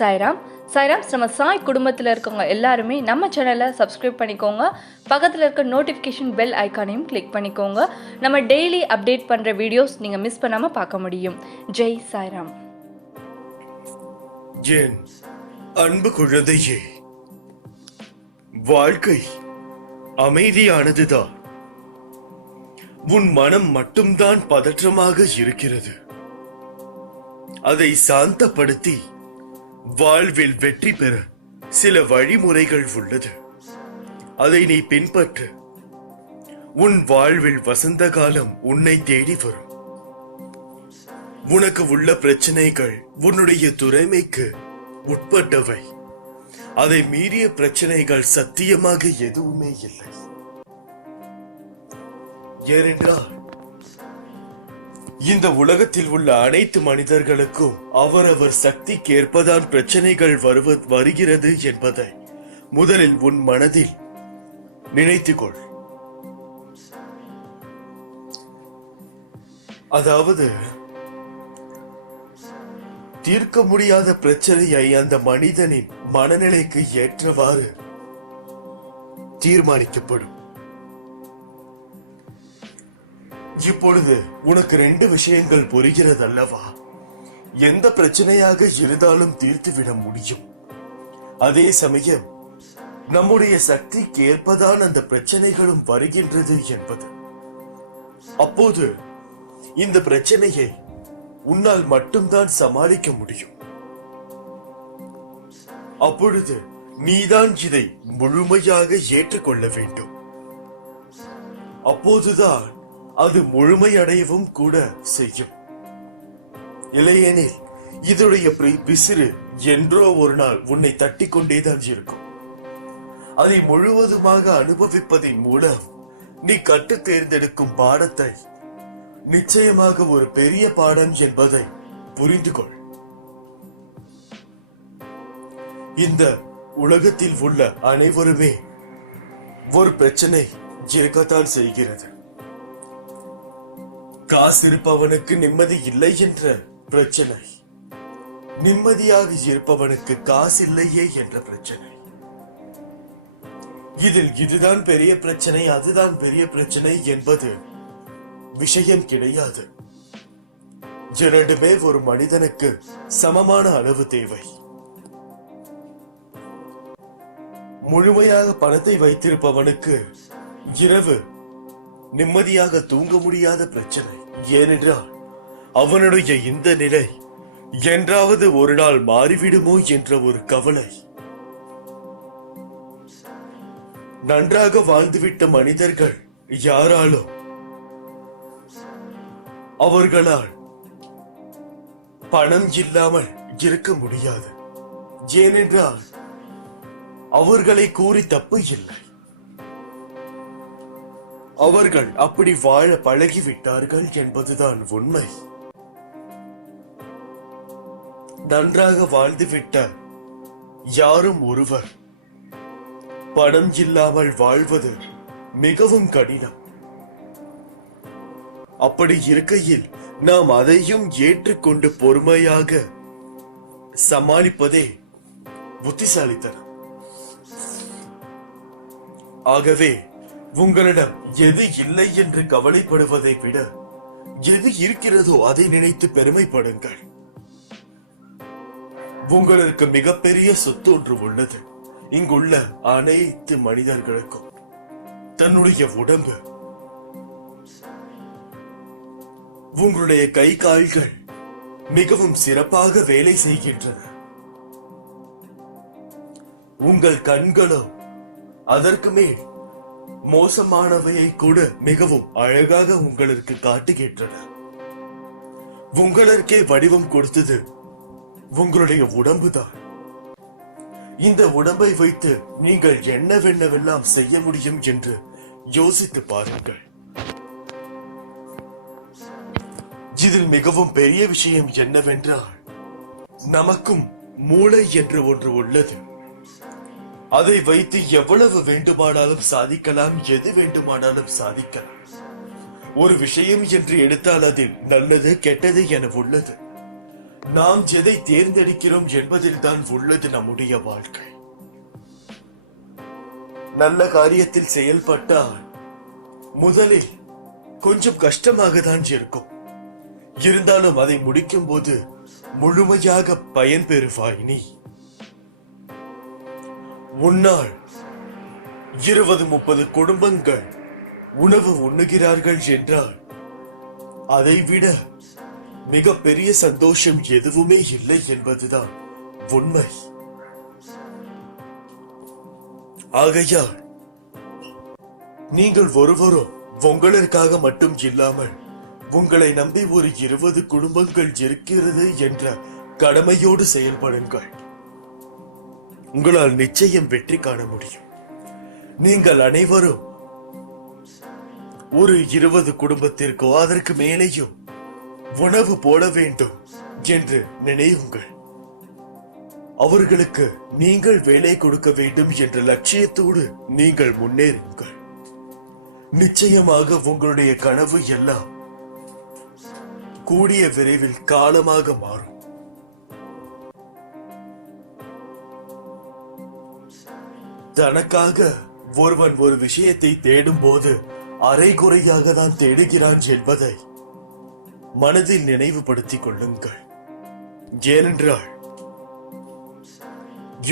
சாய்ராம். நம்ம சாய் குடும்பத்தில் இருக்கவங்க எல்லாருமே நம்ம சேனலை சப்ஸ்கிரைப் பண்ணிக்கோங்க. பக்கத்தில் இருக்க நோட்டிஃபிகேஷன் பெல் ஐக்கானையும் கிளிக் பண்ணிக்கோங்க. நம்ம டெய்லி அப்டேட் பண்ணுற வீடியோஸ் நீங்கள் மிஸ் பண்ணாமல் பார்க்க முடியும். ஜெய் சாய்ராம். என் அன்பு குழந்தையே, வாழ்க்கை அமைதியானதுதான். உன் மனம் மட்டும்தான் பதற்றமாக இருக்கிறது. அதை சாந்தப்படுத்தி வாழ்வில் வெற்றி பெற சில வழிமுறைகள் உள்ளது. அதை நீ பின்பற்று. உன் வாழ்வில் வசந்த காலம் உன்னை தேடி வரும். உனக்கு உள்ள பிரச்சனைகள் உன்னுடைய துறைமைக்கு உட்பட்டவை. அதை மீறிய பிரச்சனைகள் சத்தியமாக எதுவுமே இல்லை. ஏனென்றால் இந்த உலகத்தில் உள்ள அனைத்து மனிதர்களுக்கும் அவரவர் சக்திக்கு ஏற்பதான் பிரச்சனைகள் வருகிறது என்பதை முதலில் உன் மனதில் நினைத்துக்கொள். அதாவது தீர்க்க முடியாத பிரச்சனையை அந்த மனிதனின் மனநிலைக்கு ஏற்றவாறு தீர்மானிக்கப்படும். இப்பொழுது உனக்கு 2 விஷயங்கள் புரிகிறது அல்லவா? எந்த பிரச்சனையாக இருந்தாலும் தீர்த்துவிட முடியும். அதே சமயம் நம்முடைய சக்திக்கு ஏற்பதான் அந்த பிரச்சனைகளும் வருகின்றது என்பது. அப்போது இந்த பிரச்சனையை உன்னால் மட்டும்தான் சமாளிக்க முடியும். அப்பொழுது நீதான் இதை முழுமையாக ஏற்றுக்கொள்ள வேண்டும். அப்போதுதான் அது முழுமையடையவும் கூட செய்யும். இல்லையெனில் இதனுடைய விசிறு என்றோ ஒரு நாள் உன்னை தட்டி கொண்டேதான் இருக்கும். அதை முழுவதுமாக அனுபவிப்பதின் மூலம் நீ கற்று தேர்ந்தெடுக்கும் பாடத்தை நிச்சயமாக ஒரு பெரிய பாடம் என்பதை புரிந்து கொள். இந்த உலகத்தில் உள்ள அனைவருமே ஒரு பிரச்சனை இருக்கத்தான் செய்கிறது. காசு இருப்பவனுக்கு நிம்மதி இல்லை என்ற பிரச்சனை, நிம்மதியாக இருப்பவனுக்கு காசு இல்லையே என்ற பிரச்சனை. இதில் இதுதான் பெரிய பிரச்சனை, அதுதான் பெரிய பிரச்சனை என்பது விஷயம் கிடையாது. இரண்டுமே ஒரு மனிதனுக்கு சமமான அளவு தேவை. முழுமையாக பணத்தை வைத்திருப்பவனுக்கு இரவு நிம்மதியாக தூங்க முடியாத பிரச்சனை. ஏனென்றால் அவனுடைய இந்த நிலை என்றாவது ஒரு நாள் மாறிவிடுமோ என்ற ஒரு கவலை. நன்றாக வாழ்ந்துவிட்ட மனிதர்கள் யாராலும் அவர்களால் பணம் இல்லாமல் இருக்க முடியாது. ஏனென்றால் அவர்களை கூறி தப்பு இல்லை. அவர்கள் அப்படி வாழ பழகிவிட்டார்கள் என்பதுதான் உண்மை. நன்றாக வாழ்ந்துவிட்ட யாரும் ஒருவர் பணம் இல்லாமல் வாழ்வது மிகவும் கடினம். அப்படி இருக்கையில் நாம் அதையும் ஏற்றுக்கொண்டு பொறுமையாக சமாளிப்பதே புத்திசாலித்தனம். ஆகவே உங்களிடம் எது இல்லை என்று கவலைப்படுவதை விட எது இருக்கிறதோ அதை நினைத்து பெருமைப்படுங்கள். உங்களுக்கு மிகப்பெரிய சொத்து ஒன்று உள்ளது. இங்குள்ள அனைத்து மனிதர்களுக்கும் தன்னுடைய உடம்பு, உங்களுடைய கை கால்கள் மிகவும் சிறப்பாக வேலை செய்கின்றன. உங்கள் கண்களோ அதற்கு மேல் மோசமானவையை கூட மிகவும் அழகாக உங்களுக்கு காட்டுகின்றன. உங்களுக்கே வடிவம் கொடுத்தது உங்களுடைய உடம்புதான். இந்த உடம்பை வைத்து நீங்கள் என்னவென்னவெல்லாம் செய்ய முடியும் என்று யோசித்து பாருங்கள். இதில் மிகவும் பெரிய விஷயம் என்னவென்றால் நமக்கும் மூளை என்று ஒன்று உள்ளது. அதை வைத்து எவ்வளவு வேண்டுமானாலும் சாதிக்கலாம், எது வேண்டுமானாலும் சாதிக்கலாம். ஒரு விஷயம் என்று எடுத்தால் அதில் நல்லது கெட்டது என உள்ளது. நாம் எதை தேர்ந்தெடுக்கிறோம் என்பதில் தான் உள்ளது நம்முடைய வாழ்க்கை. நல்ல காரியத்தில் செயல்பட்டால் முதலில் கொஞ்சம் கஷ்டமாக தான் இருக்கும். இருந்தாலும் அதை முடிக்கும் போது முழுமையாக பயன்பெறுவாய் நீ. உன்னால் 20-30 குடும்பங்கள் உணவு உண்ணுகிறார்கள் என்றால் அதைவிட மிக பெரிய சந்தோஷம் எதுவுமே இல்லை என்பதுதான் உண்மை. ஆகையால் நீங்கள் ஒருவரும் உங்களுக்காக மட்டும் இல்லாமல் உங்களை நம்பி ஒரு 20 குடும்பங்கள் இருக்கிறது என்ற கடமையோடு செயல்படுங்கள். உங்களால் நிச்சயம் வெற்றி காண முடியும். நீங்கள் அனைவரும் ஒரு 20 குடும்பத்திற்கோ அதற்கு மேலேயும் உணவு போட வேண்டும் என்று நினையுங்கள். அவர்களுக்கு நீங்கள் வேலை கொடுக்க வேண்டும் என்ற லட்சியத்தோடு நீங்கள் முன்னேறுங்கள். நிச்சயமாக உங்களுடைய கனவு எல்லாம் கூடிய விரைவில் காலமாக மாறும். தனக்காக ஒருவன் ஒரு விஷயத்தை தேடும் போது அரைகுறையாக தான் தேடுகிறான் என்பதை மனதில் நினைவுபடுத்திக் கொள்ளுங்கள். ஏனென்றால்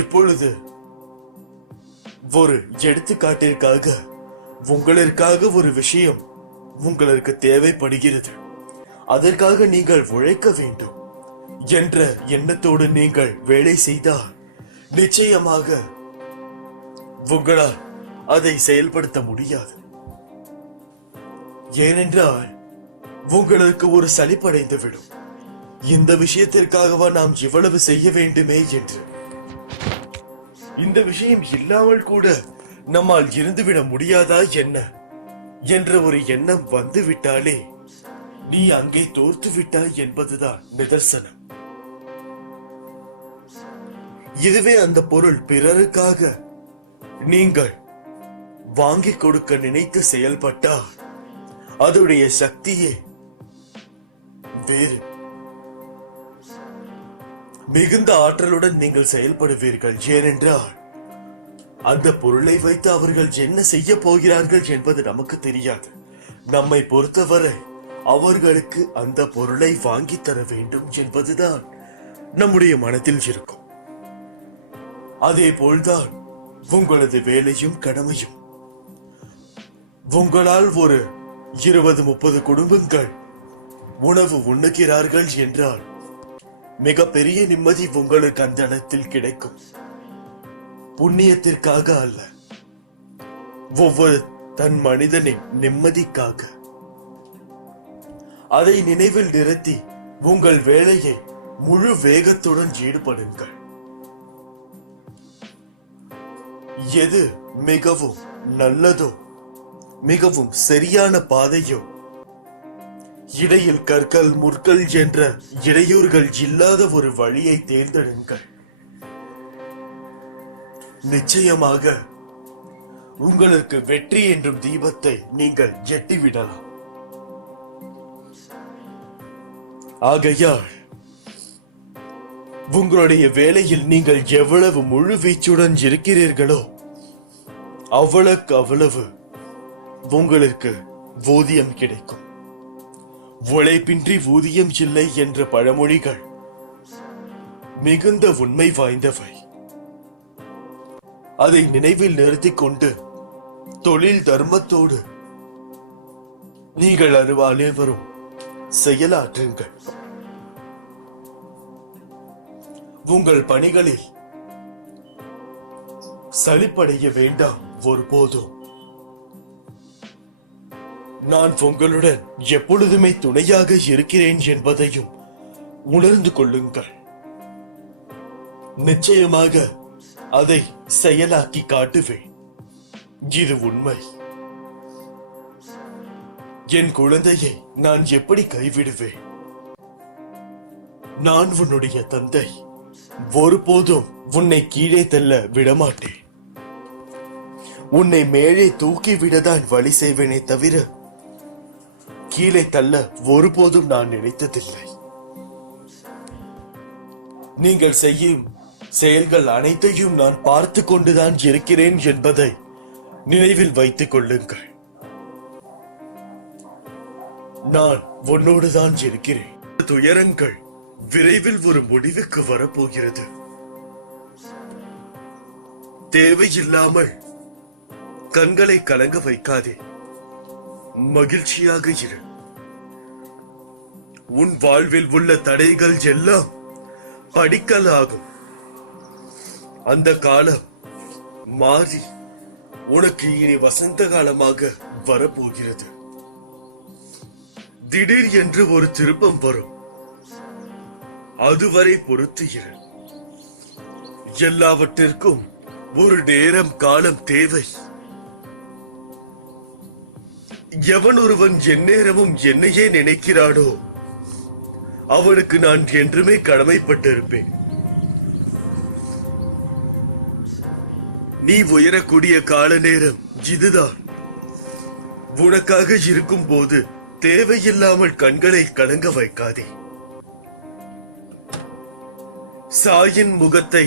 இப்பொழுது ஒரு எடுத்துக்காட்டிற்காக உங்களுக்காக ஒரு விஷயம் உங்களுக்கு தேவைப்படுகிறது, அதற்காக நீங்கள் உழைக்க வேண்டும் என்ற எண்ணத்தோடு நீங்கள் வேலை செய்தால் நிச்சயமாக உங்களால் அதை செயல்படுத்த முடியாது. ஏனென்றால் உங்களுக்கு ஒரு சலிப்படைந்து விடும். இந்த விஷயத்திற்காகவா நாம் இவ்வளவு செய்ய வேண்டுமே என்று. இந்த விஷயம் இல்லாமல் கூட நம்மால் இருந்துவிட முடியாதா என்ன என்ற ஒரு எண்ணம் வந்துவிட்டாலே நீ அங்கே தோர்த்து விட்டாய் என்பதுதான் நிதர்சனம். இதுவே அந்த பொருள் பிறருக்காக நீங்கள் வாங்கிக் கொடுக்க நினைத்து செயல்பட்டால் அதோடைய சக்தியே வேறு. மிகுந்த ஆற்றலுடன் நீங்கள் செயல்படுவீர்கள். ஏனென்றால் அந்த பொருளை வைத்து அவர்கள் என்ன செய்ய போகிறார்கள் என்பது நமக்கு தெரியாது. நம்மை பொறுத்தவரை அவர்களுக்கு அந்த பொருளை வாங்கி தர வேண்டும் என்பதுதான் நம்முடைய மனதில் இருக்கும். அதே போல்தான் உங்களது வேலையும் கடமையும். உங்களால் ஒரு 20-30 குடும்பங்கள் உணவு உண்ணுகிறார்கள் என்றால் மிக பெரிய நிம்மதி உங்களுக்கு அந்த இடத்தில் கிடைக்கும். புண்ணியத்திற்காக அல்ல, ஒவ்வொரு தன் மனிதனின் நிம்மதிக்காக. அதை நினைவில் நிறுத்தி உங்கள் வேலையை முழு வேகத்துடன் ஈடுபடுங்கள். எது மிகவும் நல்லதோ, மிகவும் சரியான பாதையோ, இடையில் கற்கள் முற்கள் என்ற இடையூறுகள் இல்லாத ஒரு வழியை தேர்ந்தெடுங்கள். நிச்சயமாக உங்களுக்கு வெற்றி என்றும் தீபத்தை நீங்கள் எட்டிவிடலாம். ஆகையால் உங்களுடைய வேலையில் நீங்கள் எவ்வளவு முழு வீச்சுடன் இருக்கிறீர்களோ அவ்வளவுக்கு அவ்வளவு உங்களுக்கு ஊதியம் கிடைக்கும். உழைப்பின்றி ஊதியம் இல்லை என்ற பழமொழிகள் மிகுந்த உண்மை வாய்ந்தவை. அதை நினைவில் நிறுத்திக் கொண்டு தொழில் தர்மத்தோடு நீங்கள் அனைவரும் செயலாற்றுங்கள். உங்கள் பணிகளில் சலிப்படைய வேண்டாம் ஒருபோதும். நான் உங்களுடன் எப்பொழுதுமே துணையாக இருக்கிறேன் என்பதையும் உணர்ந்து கொள்ளுங்கள். நிச்சயமாக அதை செயலாக்கி காட்டுவேன். இது உண்மை. என் குழந்தையை நான் எப்படி கைவிடுவேன்? நான் உன்னுடைய தந்தை. ஒருபோதும் உன்னை கீழே தள்ள விடமாட்டேன். உன்னை மேலே தூக்கி விடதான் வழி செய்வேனே தவிர கீழே தள்ள ஒருபோதும் நான் நினைத்ததில்லை. நீங்கள் செய்யும் செயல்கள் அனைத்தையும் நான் பார்த்து கொண்டுதான் இருக்கிறேன் என்பதை நினைவில் வைத்துக் கொள்ளுங்கள். நான் உன்னோடுதான் இருக்கிறேன். துயரங்கள் விரைவில் ஒரு முடிவுக்கு வரப்போகிறது. தேவையில்லாமல் கண்களை கலங்க வைக்காதே. மகிழ்ச்சியாக இரு. உன் வாழ்வில் உள்ள தடைகள் எல்லாம் படிக்கலாகும். அந்த காலம் மாறி உனக்கு இனி வசந்த காலமாக வரப்போகிறது. திடீர் என்று ஒரு திருப்பம் வரும். அதுவரை பொறுத்து இரு. எல்லாவற்றிற்கும் ஒரு நேரம் காலம் தேவை. எவன் ஒருவன் எந்நேரமும் என்னையே நினைக்கிறானோ அவனுக்கு நான் என்றுமே கடமைப்பட்டிருப்பேன். நீ உயரக்கூடிய கால நேரம் இதுதான். உனக்காக இருக்கும் போது தேவையில்லாமல் கண்களை கலங்க வைக்காதே. சாயின் முகத்தை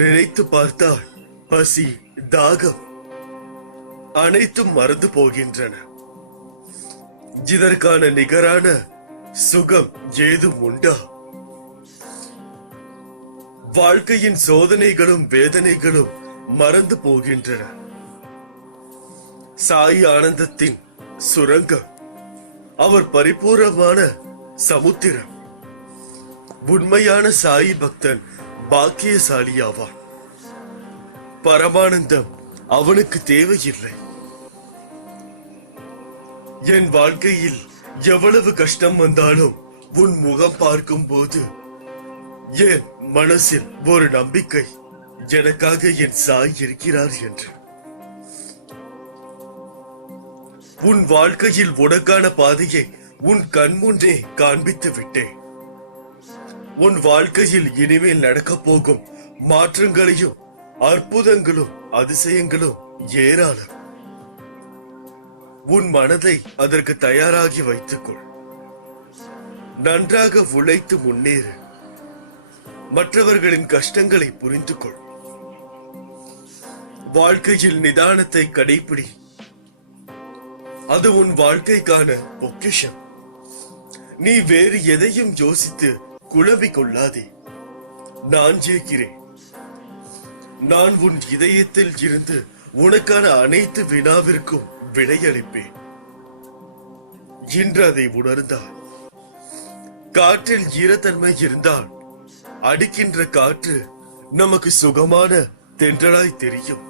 நினைத்து பார்த்தால் பசி, தாகம் அனைத்தும் மறந்து போகின்றன. இதற்கான நிகரான சுகம் ஏதும் உண்டா? வாழ்க்கையின் சோதனைகளும் வேதனைகளும் மறந்து போகின்றன. சாய் ஆனந்தத்தின் சுரங்கம், அவர் பரிபூர்ணமான சமுத்திரம். உண்மையான சாயி பக்தன் பாக்கியசாலியாவான். பரமானந்தம் அவனுக்கு தேவையில்லை. என் வாழ்க்கையில் எவ்வளவு கஷ்டம் வந்தாலும் உன் முகம் பார்க்கும் போது என் மனசில் ஒரு நம்பிக்கை, எனக்காக என் சாய் இருக்கிறார் என்று. உன் வாழ்க்கையில் உனக்கான பாதையை உன் கண்முன்னே காண்பித்து விட்டேன். உன் வாழ்க்கையில் இனிமேல் நடக்கப் போகும் மாற்றங்களையும் அற்புதங்களும் அதிசயங்களும் ஏராளம். உன் மனதை அதற்கு தயாராகி வைத்துக்கொள். நன்றாக உழைத்து முன்னேறு. மற்றவர்களின் கஷ்டங்களை புரிந்து கொள். வாழ்க்கையில் நிதானத்தை கடைப்பிடி. அது உன் வாழ்க்கைக்கான பொக்கிஷம். நீ வேறு எதையும் யோசித்து குழம்பிக் கொள்ளாதே. நான் ஜெயிக்கிறேன். நான் உன் இதயத்தில் இருந்து உனக்கான அனைத்து வினாவிற்கும் விடையளிப்பேன். இன்று அதை உணர்ந்தால், காற்றில் ஈரத்தன்மை இருந்தால் அடிக்கின்ற காற்று நமக்கு சுகமான தென்றலாய் தெரியும்.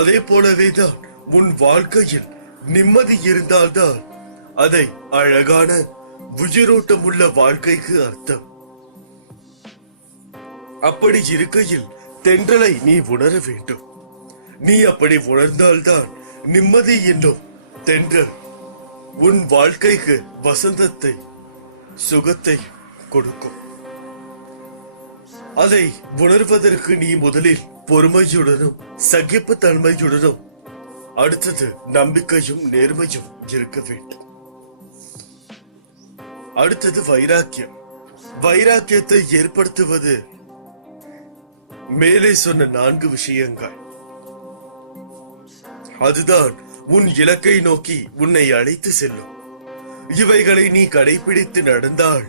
அதே போலவேதான் உன் வாழ்க்கையில் நிம்மதி இருந்தால்தான் அதை அழகான உயிரோட்டம் உள்ள வாழ்க்கைக்கு அர்த்தம். அப்படி இருக்கையில் தென்றலை நீ உணர வேண்டும். நீ அப்படி உணர்ந்தால்தான் நிம்மதி என்னும் தென்றல் உன் வாழ்க்கைக்கு வசந்தத்தை, சுகத்தை கொடுக்கும். அதை உணர்வதற்கு நீ முதலில் பொறுமையுடனும் சகிப்பு தன்மையுடனும், அடுத்தது நம்பிக்கையும் நேர்மையும் இருக்க வேண்டும். அடுத்தது வைராக்கியம். வைராக்கியத்தை ஏற்படுத்துவது மேலே சொன்ன 4 விஷயங்கள். அதுதான் உன் இலக்கை நோக்கி உன்னை அழைத்து செல்லும். இவைகளை நீ கடைபிடித்து நடந்தால்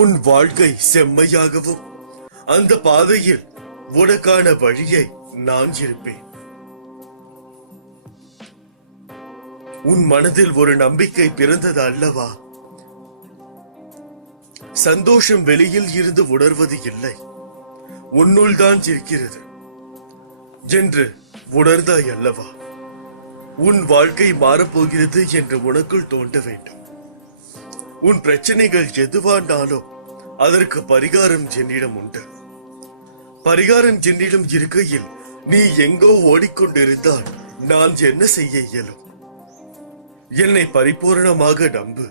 உன் வாழ்க்கை செம்மையாகவும், அந்த பாதையில் உனக்கான வழியை நான் இருப்பேன். உன் மனதில் ஒரு நம்பிக்கை பிறந்தது அல்லவா? சந்தோஷம் வெளியில் இருந்து உணர்வது இல்லை, உன்னுள் தான் இருக்கிறது என்று உணர்ந்தாய் அல்லவா? உன் வாழ்க்கை மாறப்போகிறது என்று உனக்குள் தோன்ற வேண்டும். உன் பிரச்சனைகள் எதுவானாலும் அதற்கு பரிகாரம் என்னிடம் உண்டு. பரிகாரம் என்னிடம் இருக்கையில் நீ எங்கோ ஓடிக்கொண்டிருந்தால் நான் என்ன செய்ய இயலும்? என்னை பரிபூர்ணமாக நம்பு.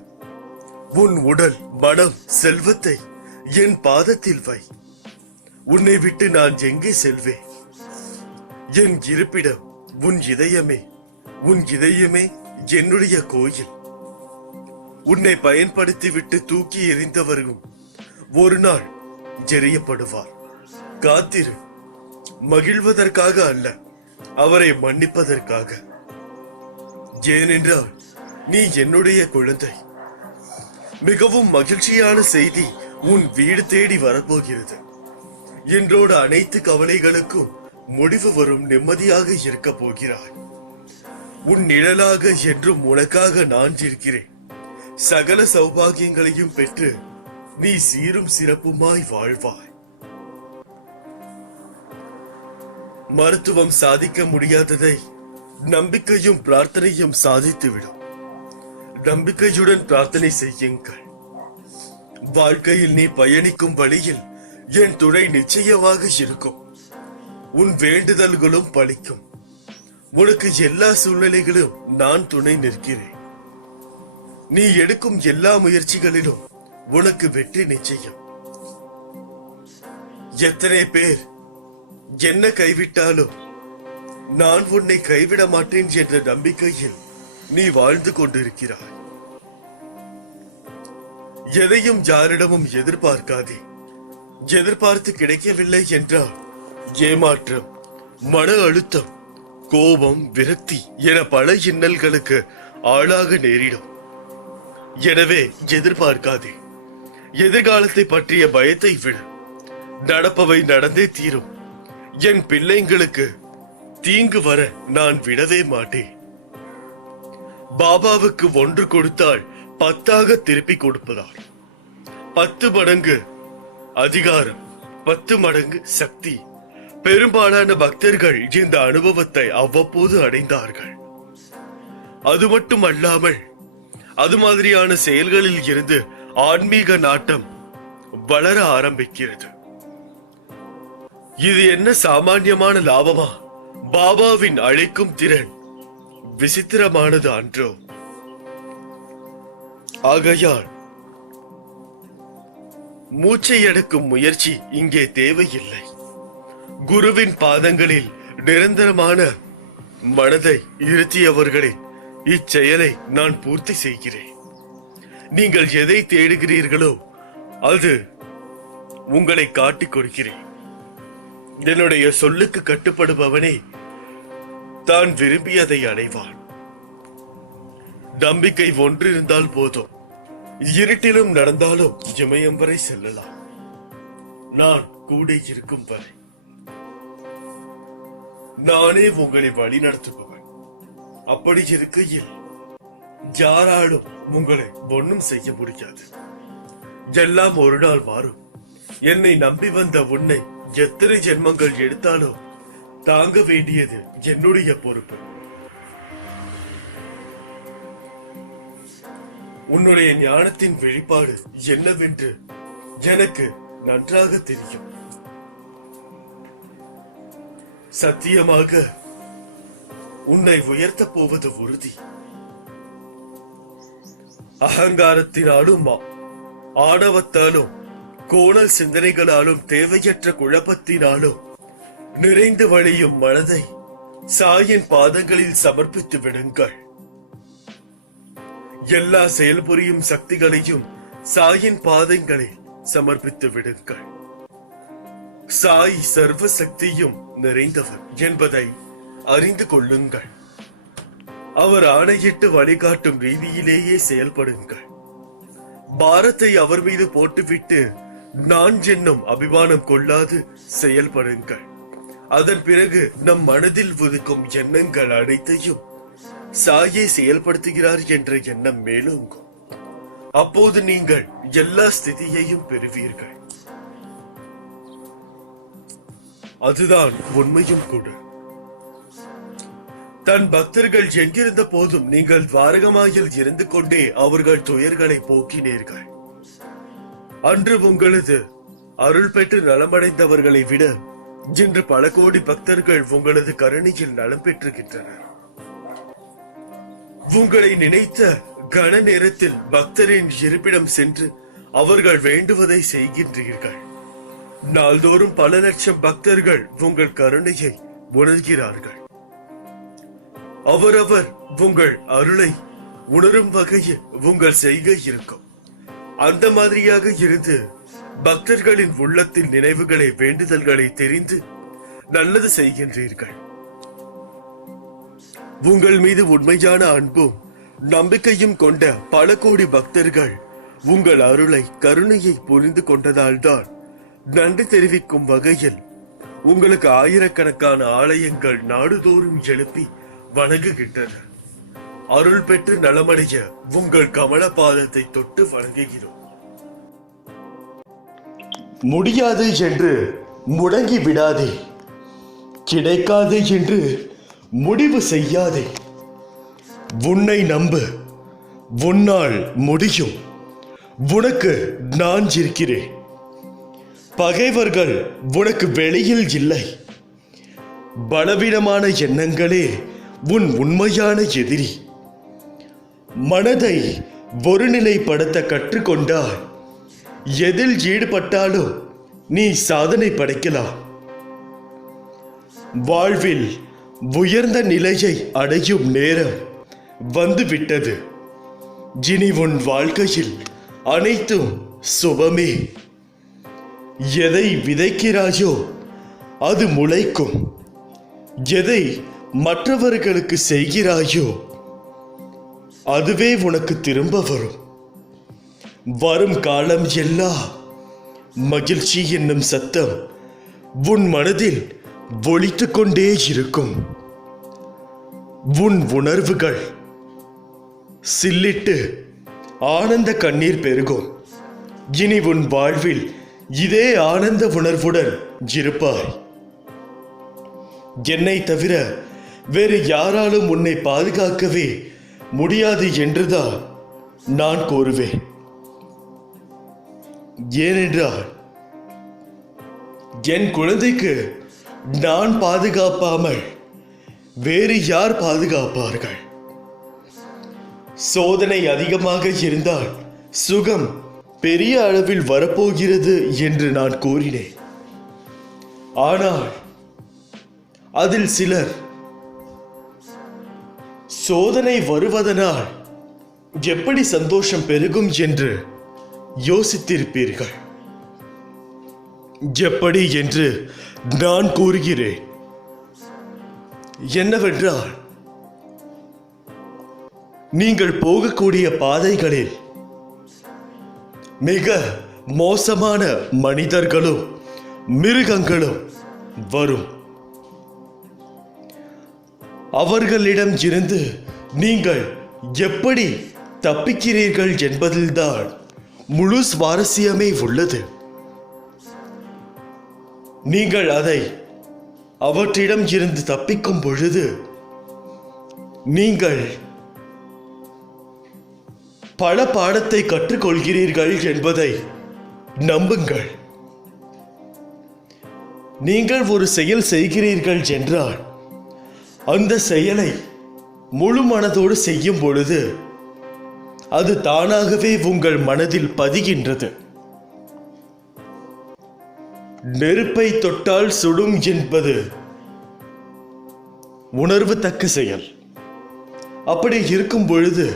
உன் உடல், மனம், செல்வத்தை என் பாதத்தில் வை. உன்னை விட்டு நான் எங்கே செல்வேன்? என் இருப்பிடம் உன் இதயமே. உன் இதயமே என்னுடைய கோயில். உன்னை பயன்படுத்திவிட்டு தூக்கி எறிந்தவர்களும் ஒரு நாள் எறியப்படுவார். காத்திரு, மகிழ்வதற்காக அல்ல, அவரை மன்னிப்பதற்காக. ஏனென்றால் நீ என்னுடைய குழந்தை. மிகவும் மகிழ்ச்சியான செய்தி உன் வீடு தேடி வரப்போகிறது. என்றோடு அனைத்து கவலைகளுக்கும் முடிவு வரும். நிம்மதியாக இருக்க போகிறாய். உன் நிழலாக என்றும் உனக்காக நான் இருக்கிறேன். சகல சௌபாகியங்களையும் பெற்று நீ சீரும் சிறப்புமாய் வாழ்வாய். மருத்துவம் சாதிக்க முடியாததை நம்பிக்கையும் பிரார்த்தனையும் சாதித்துவிடும். நம்பிக்கையுடன் பிரார்த்தனை செய்யுங்கள். வாழ்க்கையில் நீ பயணிக்கும் வழியில் என் துணை நிச்சயமாக இருக்கும். உன் வேண்டுதல்களும் பலிக்கும். உனக்கு எல்லா சூழ்நிலைகளும் நான் துணை நிற்கிறேன். நீ எடுக்கும் எல்லா முயற்சிகளிலும் உனக்கு வெற்றி நிச்சயம். எத்தனை பேர் என்ன கைவிட்டாலும் நான் உன்னை கைவிட மாட்டேன் என்ற நம்பிக்கையில் நீ வாழ்ந்து கொண்டிருக்கிறாய். எதையும் யாரிடமும் எதிர்பார்க்காதே. எதிர்பார்த்து கிடைக்கவில்லை என்றால் ஏமாற்றம், மன அழுத்தம், கோபம், விரக்தி என பல இன்னல்களுக்கு ஆளாக நேரிடும். எனவே எதிர்பார்க்காதே. எதிர்காலத்தை பற்றிய பயத்தை விடு. நடப்பவை நடந்தே தீரும். என் பிள்ளைங்களுக்கு தீங்கு வர நான் விடவே மாட்டேன். பாபாவுக்கு 1 கொடுத்தால் 10 திருப்பி கொடுப்பதால் 10 மடங்கு அதிகாரம், 10 மடங்கு சக்தி. பெரும்பாலான பக்தர்கள் இந்த அனுபவத்தை அவ்வப்போது அடைந்தார்கள். அது மட்டும் அல்லாமல் அது மாதிரியான செயல்களில் இருந்து ஆன்மீக நாட்டம் வளர ஆரம்பிக்கிறது. இது என்ன சாமானியமான லாபமா? பாபாவின் அழைக்கும் திறன் விசித்திரமானது அன்றோ? ஆகையால் மூச்சை அடக்கும் முயற்சி இங்கே தேவையில்லை. குருவின் பாதங்களில் நிரந்தரமான மனதை இருத்தியவர்களின் இச்செயலை நான் பூர்த்தி செய்கிறேன். நீங்கள் எதை தேடுகிறீர்களோ அது உங்களை காட்டிக் கொடுக்கிறேன். என்னுடைய சொல்லுக்கு கட்டுப்படுபவனே தான் விரும்பியதை அடைவான். நம்பிக்கை ஒன்று இருந்தால் போதும். இருட்டிலும் நடந்தாலும் இமயம் வரை செல்லலாம். நான் கூட இருக்கும் வரை நானே உங்களை வழி நடத்துபவன். அப்படி இருக்கையில் யாராலும் உங்களை ஒன்றும் செய்ய முடியாது. எல்லாம் ஒரு நாள் மாறும். என்னை நம்பி வந்த உன்னை எத்தனை ஜென்மங்கள் எடுத்தாலும் தாங்க வேண்டியது என்னுடைய பொறுப்பு. உன்னுடைய ஞானத்தின் வெளிப்பாடு என்னவென்று எனக்கு நன்றாக தெரியும். சத்தியமாக உன்னை உயர்த்த போவது உறுதி. அகங்காரத்தினாலும் ஆணவத்தாலும் கோணல் சிந்தனைகளாலும் தேவையற்ற குழப்பத்தினாலும் நிறைந்து வழியும் மனதை சாயின் பாதங்களில் சமர்ப்பித்து விடுங்கள். எல்லா செயல்புரியும் சக்திகளையும் சாயின் பாதங்களில் சமர்ப்பித்து விடுங்கள். சாய் சர்வ சக்தியும் நிறைந்தவர் என்பதை அறிந்து கொள்ளுங்கள். அவர் ஆணையிட்டு வழிகாட்டும் ரீதியிலேயே செயல்படுங்கள். பாரத்தை அவர் மீது போட்டுவிட்டு நான் என்னும் அபிமானம் கொள்ளாது செயல்படுங்கள். அதன் பிறகு நம் மனதில் உதிக்கும் எண்ணங்கள் அனைத்தையும் சாயை செயல்படுத்துகிறார் என்ற எண்ணம் மேலோங்கும். அப்போது நீங்கள் எல்லா ஸ்திதியையும் பெறுவீர்கள். அதுதான் உண்மையும் கூட. தன் பக்தர்கள் எங்கிருந்த போதும் நீங்கள் துவாரகமாயில் இருந்து கொண்டே அவர்கள் துயர்களை போக்கினீர்கள். அன்று உங்களது அருள் பெற்று நலமடைந்தவர்களை விட இன்று பல கோடி பக்தர்கள் உங்களது கருணையில் நலம் பெற்றுகின்றனர். உங்களை நினைத்த கன நேரத்தில் பக்தரின் இருப்பிடம் சென்று அவர்கள் வேண்டுவதை செய்கின்றீர்கள். நாள்தோறும் பல லட்சம் பக்தர்கள் உங்கள் கருணையை உணர்கிறார்கள். அவரவர் உங்கள் அருளை உணரும் வகையில் உங்கள் செய்கை இருக்கும். அந்த மாதிரியாக இருந்து பக்தர்களின் உள்ளத்தில் நினைவுகளை வேண்டுதல்களை தெரிந்து நல்லது செய்கின்றீர்கள். உங்கள் மீது உண்மையான அன்பும் நம்பிக்கையும் கொண்ட பல கோடி பக்தர்கள் உங்கள் அருளை கருணையை புரிந்து கொண்டதால்தான் நன்றி தெரிவிக்கும் வகையில் உங்களுக்கு ஆயிரக்கணக்கான ஆலயங்கள் நாடுதோறும் எழுப்பி வணங்குகின்றன. அருள் பெற்று நலமடைய உங்கள் கமல பாதத்தை தொட்டு வணங்குகிறோம். முடியாது என்று முடங்கி விடாதே, கிடைக்காது என்று முடிவு செய்யாதே. உன்னை நம்பு, உன்னால் முடியும். உனக்கு நான் இருக்கிறேன். பகைவர்கள் உனக்கு வெளியில் இல்லை. பலவீனமான எண்ணங்களே உன் உண்மையான எதிரி. மனதை ஒருநிலைப்படுத்த கற்றுக்கொண்டால் எதில் ஈடுபட்டாலும் நீ சாதனை படைக்கலாம். வாழ்வில் உயர்ந்த நிலையை அடையும் நேரம் வந்துவிட்டது. இனி உன் வாழ்க்கையில் அனைத்தும் சுபமே. எதை விதைக்கிறாயோ அது முளைக்கும். எதை மற்றவர்களுக்கு செய்கிறாயோ அதுவே உனக்கு திரும்ப வரும். வரும் காலம் எல்லாம் மகிழ்ச்சி என்னும் சத்தம் உன் மனதில் ஒலித்துக் கொண்டே இருக்கும். உன் உணர்வுகள் சில்லிட்டு ஆனந்த கண்ணீர் பெருகும். இனி உன் வாழ்வில் இதே ஆனந்த உணர்வுடன் இருப்பாய். என்னை தவிர வேறு யாராலும் உன்னை பாதுகாக்கவே முடியாது என்றுதான் நான் கூறுவேன். ஏனென்றால் என் குழந்தைக்கு நான் பாதுகாப்பாமல் வேறு யார் பாதுகாப்பார்கள்? சோதனை அதிகமாக இருந்தால் சுகம் பெரிய அளவில் வரப்போகிறது என்று நான் கூறினேன். ஆனால் அதில் சிலர் சோதனை வருவதனால் எப்படி சந்தோஷம் பெருகும் என்று யோசித்திருப்பீர்கள். எப்படி என்று நான் கூறுகிறேன். என்னவென்றால், நீங்கள் போகக்கூடிய பாதைகளில் மிக மோசமான மனிதர்களும் மிருகங்களும் வரும். அவர்களிடம் இருந்து நீங்கள் எப்படி தப்பிக்கிறீர்கள் என்பதில்தான் முழு சுவாரஸ்யமே உள்ளது. நீங்கள் அவற்றிடம் இருந்து தப்பிக்கும் பொழுது நீங்கள் பல பாடத்தை கற்றுக்கொள்கிறீர்கள் என்பதை நம்புங்கள். நீங்கள் ஒரு செயல் செய்கிறீர்கள் என்றால் அந்த செயலை முழு மனதோடு செய்யும் பொழுது அது தானாகவே உங்கள் மனதில் பதிகின்றது. நெருப்பை தொட்டால் சுடும் என்பது உணர்வு தக்க செயல். அப்படி இருக்கும் பொழுது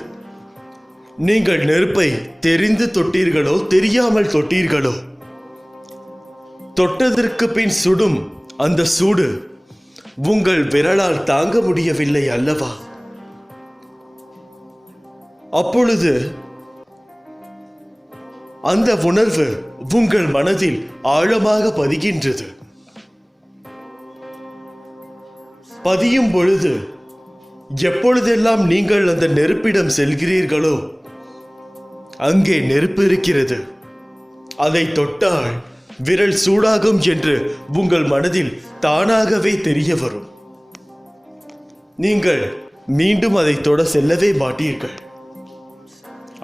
நீங்கள் நெருப்பை தெரிந்து தொட்டீர்களோ தெரியாமல் தொட்டீர்களோ, தொட்டதற்கு பின் சுடும் அந்த சூடு உங்கள் விரலால் தாங்க முடியவில்லை அல்லவா? அப்பொழுது அந்த உணர்வு உங்கள் மனதில் ஆழமாக பதிகின்றது. பதியும் பொழுது எப்பொழுதெல்லாம் நீங்கள் அந்த நெருப்பிடம் செல்கிறீர்களோ அங்கே நெருப்பு இருக்கிறது. அதை தொட்டால் விரல் சூடாகும் என்று உங்கள் மனதில் தானாகவே தெரிய வரும். நீங்கள் மீண்டும் அதை தொட செல்லவே மாட்டீர்கள்.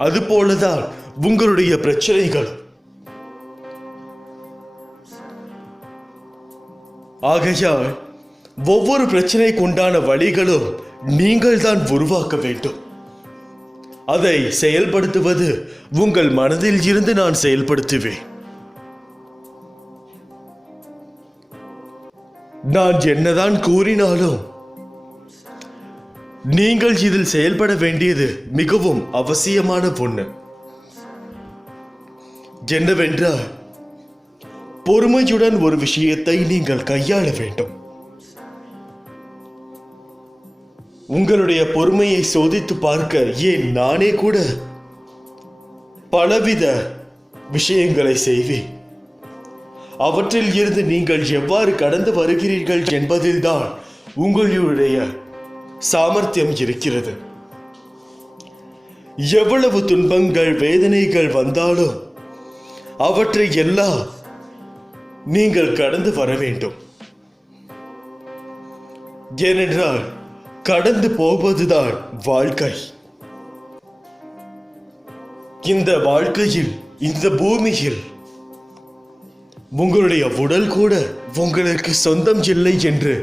அதுபோலதான் உங்களுடைய பிரச்சனைகள். ஆகையால் ஒவ்வொரு பிரச்சனைக்கு உண்டான வழிகளும் நீங்கள் தான் உருவாக்க வேண்டும். அதை செயல்படுத்துவது உங்கள் மனதில் இருந்து நான் செயல்படுத்துவேன். நான் என்னதான் கூறினாலும் நீங்கள் இதில் செயல்பட வேண்டியது மிகவும் அவசியமான ஒன்று. என்னவென்றால், பொறுமையுடன் ஒரு விஷயத்தை நீங்கள் கையாள வேண்டும். உங்களுடைய பொறுமையை சோதித்து பார்க்க ஏன் நானே கூட பலவித விஷயங்களை செய்வேன். அவற்றில் இருந்து நீங்கள் எவ்வாறு கடந்து வருகிறீர்கள் என்பதில்தான் உங்களுடைய சாமர்த்தியம் இருக்கிறது. எவ்வளவு துன்பங்கள் வேதனைகள் வந்தாலும் அவற்றை எல்லாம் நீங்கள் கடந்து வர வேண்டும். ஏனென்றால் கடந்து போவதுதான் வாழ்க்கை. இந்த வாழ்க்கையில், இந்த பூமியில் உங்களுடைய உடல் கூட உங்களுக்கு சொந்தம் இல்லை என்று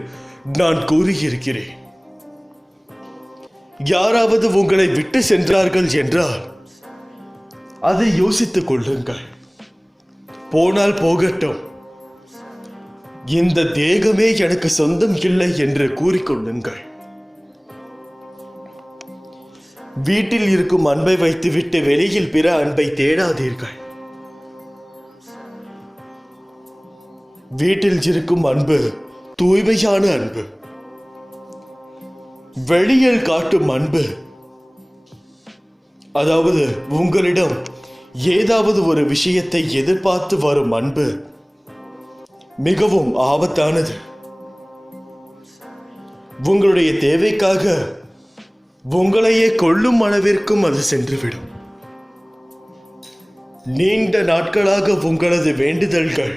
நான் கூறியிருக்கிறேன். யாராவது உங்களை விட்டு சென்றார்கள் என்றால் அதை யோசித்துக் கொள்ளுங்கள். போனால் போகட்டும், இந்த தேகமே எனக்கு சொந்தம் இல்லை என்று கூறிக்கொள்ளுங்கள். வீட்டில் இருக்கும் அன்பை வைத்துவிட்டு வெளியில் பிற அன்பை தேடாதீர்கள். வீட்டில் இருக்கும் அன்பு தூய்மையான அன்பு. வெளியில் காட்டும் அன்பு, அதாவது உங்களிடம் ஏதாவது ஒரு விஷயத்தை எதிர்பார்த்து வரும் அன்பு, மிகவும் ஆபத்தானது. உங்களுடைய தேவைக்காக உங்களையே கொல்லும் அளவிற்கும் அது சென்றுவிடும். நீண்ட நாட்களாக உங்களது வேண்டுதல்கள்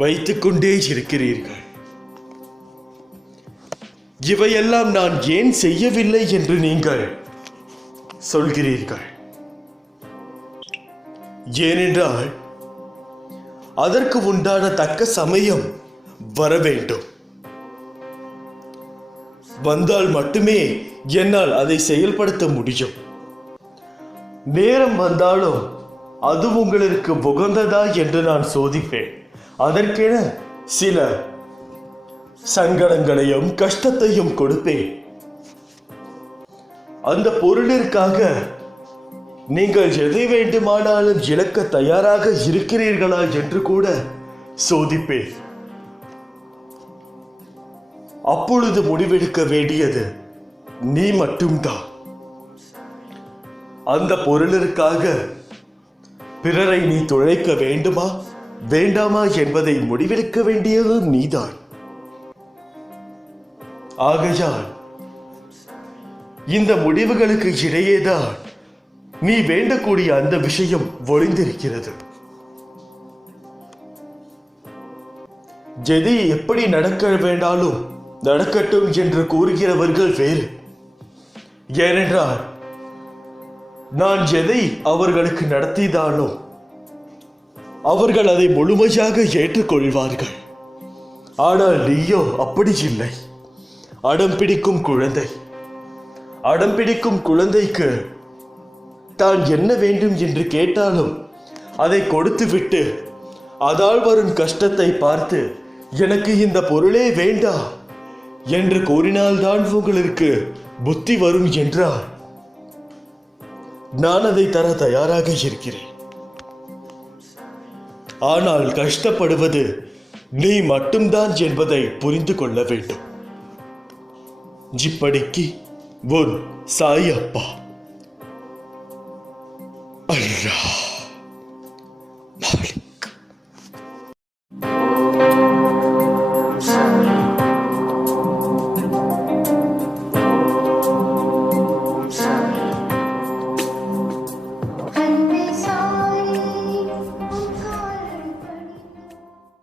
வைத்துக் கொண்டே இருக்கிறீர்கள். இவையெல்லாம் நான் ஏன் செய்யவில்லை என்று நீங்கள் சொல்கிறீர்கள். ஏனென்றால் அதற்கு உண்டான தக்க சமயம் வர வேண்டும். வந்தால் மட்டுமே என்னால் அதை செயல்படுத்த முடியும். நேரம் வந்தாலும் அது உங்களுக்கு உகந்ததா என்று நான் சோதிப்பேன். அதற்கென சில சங்கடங்களையும் கஷ்டத்தையும் கொடுப்பேன். அந்த பொருளிற்காக நீங்கள் எதை வேண்டுமானாலும் இழக்க தயாராக இருக்கிறீர்களா என்று கூட சோதிப்பேன். அப்பொழுது முடிவெடுக்க வேண்டியது நீ மட்டும்தான். அந்த பொருளிற்காக பிறரை நீ துளைக்க வேண்டுமா வேண்டாமா என்பதை முடிவெடுக்க வேண்டியது நீதான். ஆகையால் இந்த முடிவுகளுக்கு இடையேதான் நீ வேண்டக்கூடிய அந்த விஷயம் ஒளிந்திருக்கிறது. எது எப்படி நடக்க வேண்டாலும் நடக்கட்டும் என்று கூறுகிறவர்கள் வேறு. ஏனென்றால் நான் எதை அவர்களுக்கு நடத்தினாலோ அவர்கள் அதை முழுமையாக ஏற்றுக்கொள்வார்கள். ஆனால் நீயோ அப்படி இல்லை. அடம் பிடிக்கும் குழந்தை. அடம் பிடிக்கும் குழந்தைக்கு தான் என்ன வேண்டும் என்று கேட்டாலும் அதை கொடுத்துவிட்டு அதால் வரும் கஷ்டத்தை பார்த்து எனக்கு இந்த பொருளே வேண்டாம் என்று கூறினால்தான் உங்களுக்கு புத்தி வரும் என்றால் நான் அதை தர தயாராக இருக்கிறேன். ஆனால் கஷ்டப்படுவது நீ மட்டும்தான் என்பதை புரிந்து கொள்ள வேண்டும். இப்படிக்கு உன் சாயப்பா. அல்லாஹ்.